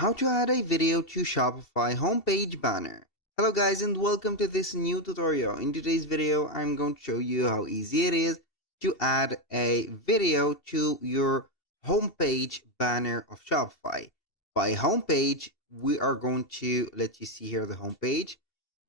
How to add a video to Shopify homepage banner. Hello guys and welcome to this new tutorial. In today's video I'm going to show you how easy it is to add a video to your homepage banner of Shopify. By homepage we are going to let you see here the homepage.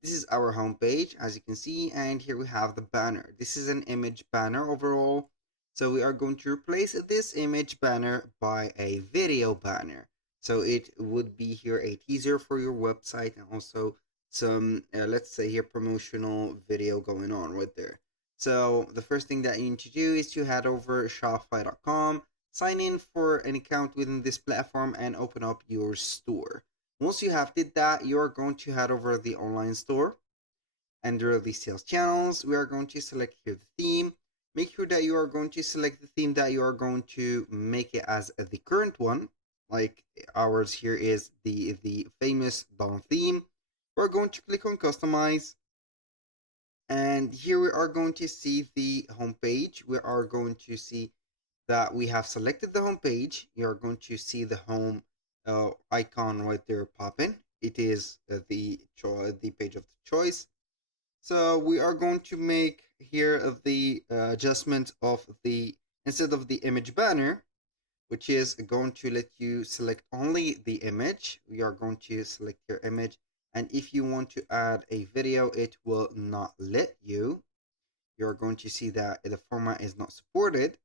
This is our homepage as you can see, and here we have the banner. This is an image banner overall. So we are going to replace this image banner by a video banner. So it would be here a teaser for your website and also some, let's say here, promotional video going on right there. So the first thing that you need to do is to head over shopify.com, sign in for an account within this platform and open up your store. Once you have did that, you are going to head over the online store. Under the sales channels, we are going to select here the theme. Make sure that you are going to select the theme that you are going to make it as the current one. Like ours here is the famous Dawn theme. We're going to click on customize, and here we are going to see the home page. We are going to see that we have selected the home page. You're going to see the home icon right there popping. It is the page of the choice. So we are going to make here the adjustment of the, instead of the image banner, which is going to let you select only the image. We are going to select your image, and if you want to add a video, it will not let you. You're going to see that the format is not supported.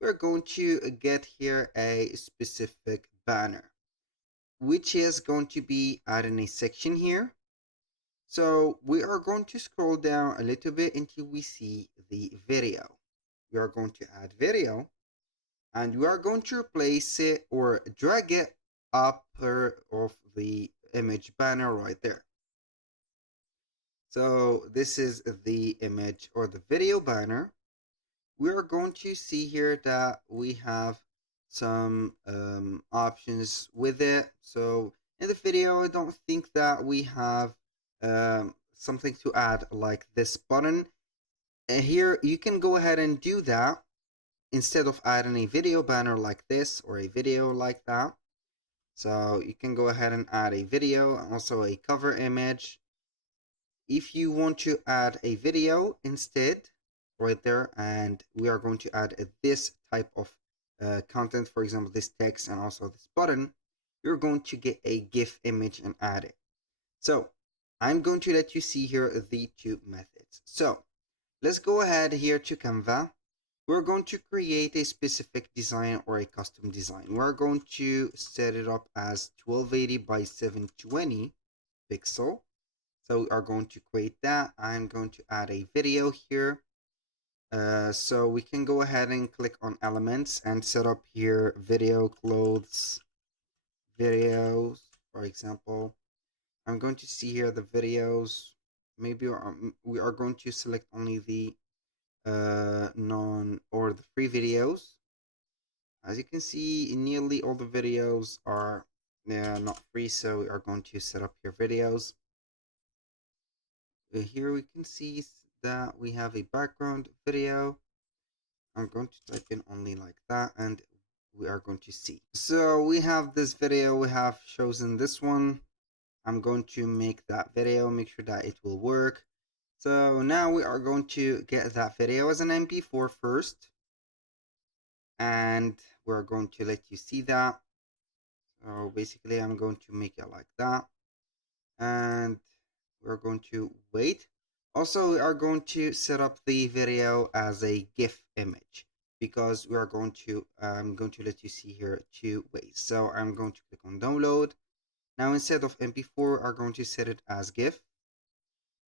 We're going to get here a specific banner, which is going to be adding a section here. So we are going to scroll down a little bit until we see the video. We are going to add video, and we are going to replace it or drag it upper of the image banner right there. So this is the image or the video banner. We are going to see here that we have some options with it. So in the video, I don't think that we have something to add like this button. Here you can go ahead and do that instead of adding a video banner like this or a video like that. So you can go ahead and add a video, also a cover image. If you want to add a video instead right there, and we are going to add this type of content, for example this text and also this button, you're going to get a GIF image and add it. So I'm going to let you see here the two methods. So let's go ahead here to Canva. We're going to create a specific design or a custom design. We're going to set it up as 1280 by 720 pixel. So we are going to create that. I'm going to add a video here. So we can go ahead and click on elements and set up here video clothes videos, for example. I'm going to see here the videos. Maybe we are going to select only the non or the free videos. As you can see, nearly all the videos are not free, so we are going to set up here videos. Here we can see that we have a background video. I'm going to type in only like that, and we are going to see. So we have this video, we have chosen this one. I'm going to make that video, make sure that it will work. So now we are going to get that video as an MP4 first, and we're going to let you see that. So basically I'm going to make it like that, and we're going to wait. Also, we are going to set up the video as a GIF image because we are going to, I'm going to let you see here two ways. So I'm going to click on download. Now instead of MP4, we are going to set it as GIF.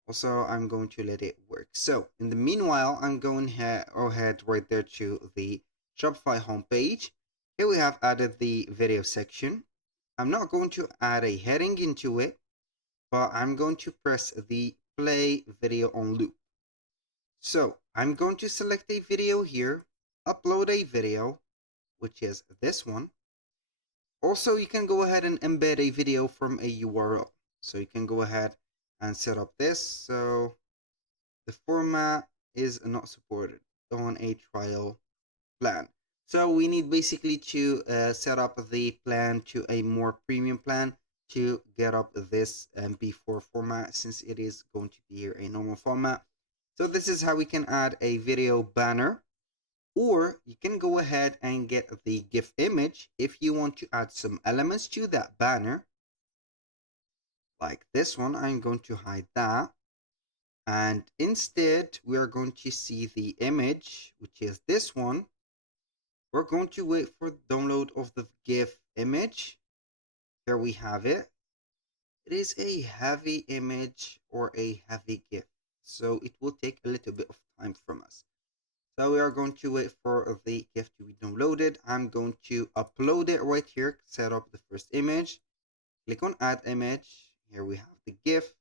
Also, I'm going to let it work. So in the meanwhile, I'm going ahead right there to the Shopify homepage. Here we have added the video section. I'm not going to add a heading into it, but I'm going to press the play video on loop. So I'm going to select a video here, upload a video, which is this one. Also, you can go ahead and embed a video from a URL. So you can go ahead and set up this. So the format is not supported on a trial plan. So we need basically to set up the plan to a more premium plan to get up this MP4 format, since it is going to be here a normal format. So this is how we can add a video banner, or you can go ahead and get the GIF image if you want to add some elements to that banner. Like this one, I'm going to hide that. And instead, we are going to see the image, which is this one. We're going to wait for the download of the GIF image. Here we have it. It is a heavy image or a heavy GIF, so it will take a little bit of time from us. So we are going to wait for the GIF to be downloaded. I'm going to upload it right here, set up the first image, click on add image. Here we have the GIF.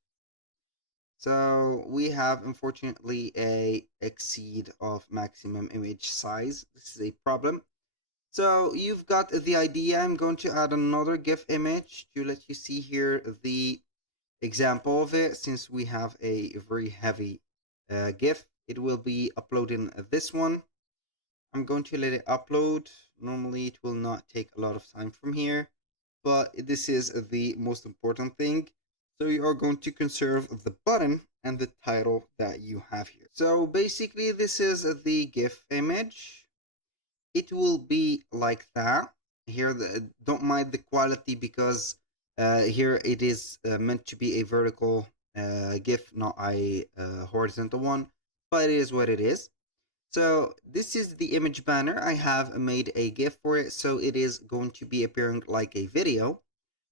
So we have, unfortunately, a exceed of maximum image size. This is a problem. So you've got the idea. I'm going to add another GIF image to let you see here the example of it. Since we have a very heavy GIF, it will be uploading this one. I'm going to let it upload. Normally it will not take a lot of time from here, but this is the most important thing. So you are going to conserve the button and the title that you have here. So basically this is the GIF image. It will be like that. Here, don't mind the quality, because here it is meant to be a vertical GIF, not a horizontal one, but it is what it is. So this is the image banner. I have made a GIF for it, so it is going to be appearing like a video.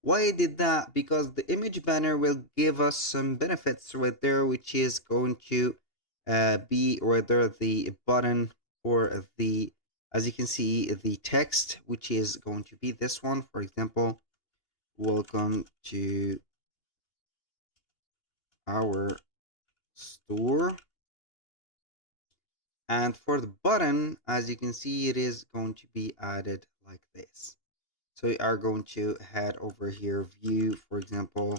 Why I did that? Because the image banner will give us some benefits right there, which is going to be right there the button, or the, as you can see, the text, which is going to be this one. For example, welcome to our store. And for the button, as you can see, it is going to be added like this. So we are going to head over here, view, for example,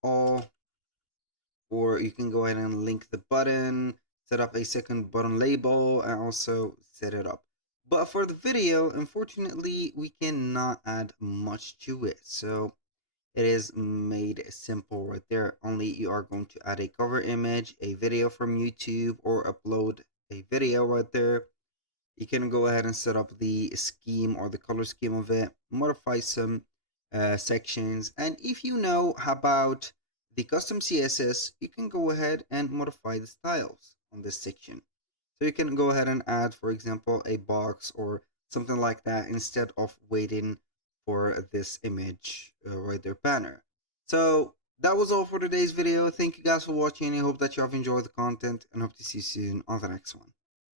all, or you can go ahead and link the button, set up a second button label, and also set it up. But for the video, unfortunately, we cannot add much to it. So it is made simple right there. Only you are going to add a cover image, a video from YouTube, or upload a video right there. You can go ahead and set up the scheme or the color scheme of it, modify some sections, and if you know about the custom CSS, you can go ahead and modify the styles on this section. So you can go ahead and add, for example, a box or something like that, instead of waiting for this image right there banner. So that was all for today's video. Thank you guys for watching. I hope that you have enjoyed the content, and hope to see you soon on the next one.